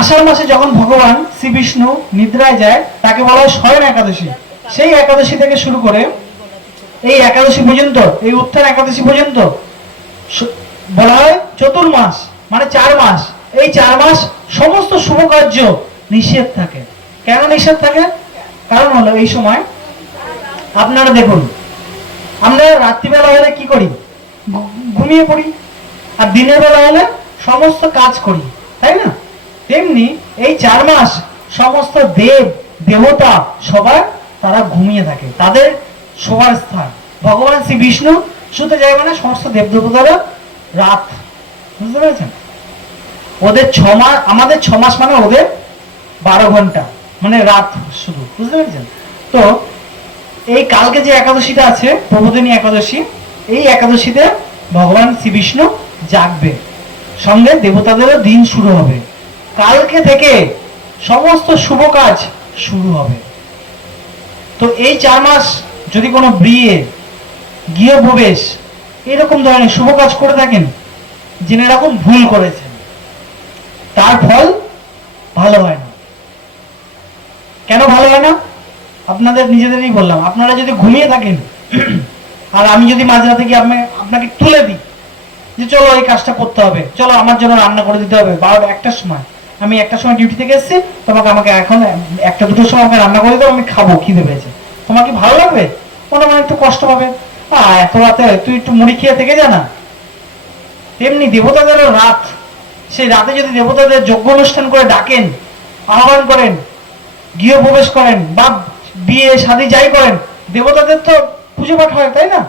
আষাঢ় মাসে যখন ভগবান শ্রী বিষ্ণু নিদ্রায় যায় তাকে বলা হয় শয়ন একাদশী। সেই একাদশী থেকে শুরু করে এই একাদশী পর্যন্ত, এই উত্থান একাদশী পর্যন্ত বলা হয় চতুর্মাস, মানে 4 মাস। এই 4 মাস সমস্ত শুভ কার্য নিষেধ থাকে। কেন নিষেধ থাকে? কারণ হলো এই সময় আপনারা দেখুন, আমরা রাত্রিবেলা হলে কি করি? ঘুমিয়ে পড়ি। আর দিনের বেলা হলে সমস্ত কাজ করি, তাই না? তেমনি এই 4 মাস সমস্ত দেব দেবতা সবার তারা ঘুমিয়ে থাকে, তাদের শোয়ার স্থান। ভগবান শ্রী বিষ্ণু শুতে যায় মানে সমস্ত দেব দেবতারা রাত, বুঝতে পেরেছেন? ওদের 6 মাস, আমাদের 6 মাস মানে ওদের 12 ঘন্টা, মানে রাত শুধু, বুঝতে পেরেছেন? তো এই কালকে যে একাদশীটা আছে, প্রবোধিনী একাদশী, এই একাদশীতে ভগবান শ্রী বিষ্ণু জাগবে, সঙ্গে দেবতাদেরও দিন শুরু হবে। কালকে থেকে সমস্ত শুভ কাজ শুরু হবে। তো এই 4 মাস যদি কোনো বিয়ে, গৃহপ্রবেশ, এরকম ধরনের শুভ কাজ করে থাকেন, জেনে রাখুন ভুল করেছেন, তার ফল ভালো হয় না। কেন ভালো হয় না? আপনাদের নিজেদেরই বললাম। আপনারা যদি ঘুমিয়ে থাকেন আর আমি যদি মাঝরাতে গিয়ে আপনাকে তুলে দিই যে চলো এই কাজটা করতে হবে, চলো আমার জন্য রান্না করে দিতে হবে 12-1টার সময়, আমি 1টার সময় ডিউটি থেকে এসেছি, আমাকে এখন 1টা-2টোর সময় আমাকে রান্না করে দাও, আমি খাবো, খিদে পেয়েছে। তোমার কি ভালো লাগবে? মনে মনে একটু কষ্ট পাবে, এত রাতে তুই একটু মুড়ি খেয়ে থেকে যা না। তেমনি দেবতাদেরও রাত, সেই রাতে যদি দেবতাদের যজ্ঞ অনুষ্ঠান করে ডাকেন, আহ্বান করেন, গৃহপ্রবেশ করেন বা বিয়ে শাদী যাই করেন, দেবতাদের তো পুজো পাঠ হয়, তাই না?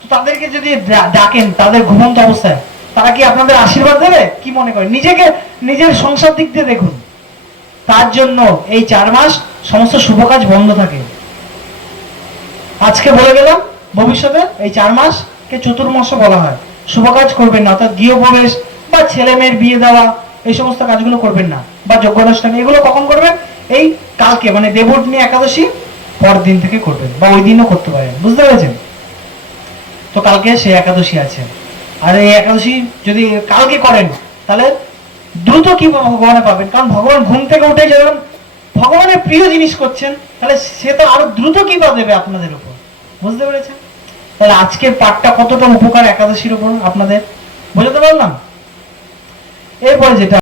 তো তাদেরকে যদি ডাকেন তাদের ঘুমন্ত অবস্থায়, তারা কি আপনাদের আশীর্বাদ দেবে? কি মনে করেন? নিজের সংসার দিক দিয়ে দেখুন। তার জন্য এই 4 মাস সমস্ত শুভ কাজ বন্ধ থাকে। আজকে বলে গেলাম, ভবিষ্যতে এই 4 মাসকে চতুর্মাসও বলা হয়। শুভ কাজ করবেন না, অর্থাৎ গৃহপ্রবেশ বা ছেলে মেয়ের বিয়ে দেওয়া, এই সমস্ত কাজগুলো করবেন না, বা যজ্ঞ অনুষ্ঠান এগুলো কখন করবেন? এই কালকে, মানে দেবদিনী একাদশী পর দিন থেকে করবেন, বা ওই দিনও করতে পারেন, বুঝতে পেরেছেন? তো কালকে সেই একাদশী আছে। আর এই একাদশী যদি কালকে করেন তাহলে দ্রুত কি ভগবানে পাবেন, কারণ ভগবান ঘুম থেকে উঠে যখন ভগবানের প্রিয় জিনিস করছেন, তাহলে সে তো আরো দ্রুত কৃপা দেবে আপনাদের উপর, বুঝতে পেরেছেন? তাহলে আজকের পাঠটা কতটা উপকার একাদশীর উপর আপনাদের বোঝাতে পারলাম। এরপরে যেটা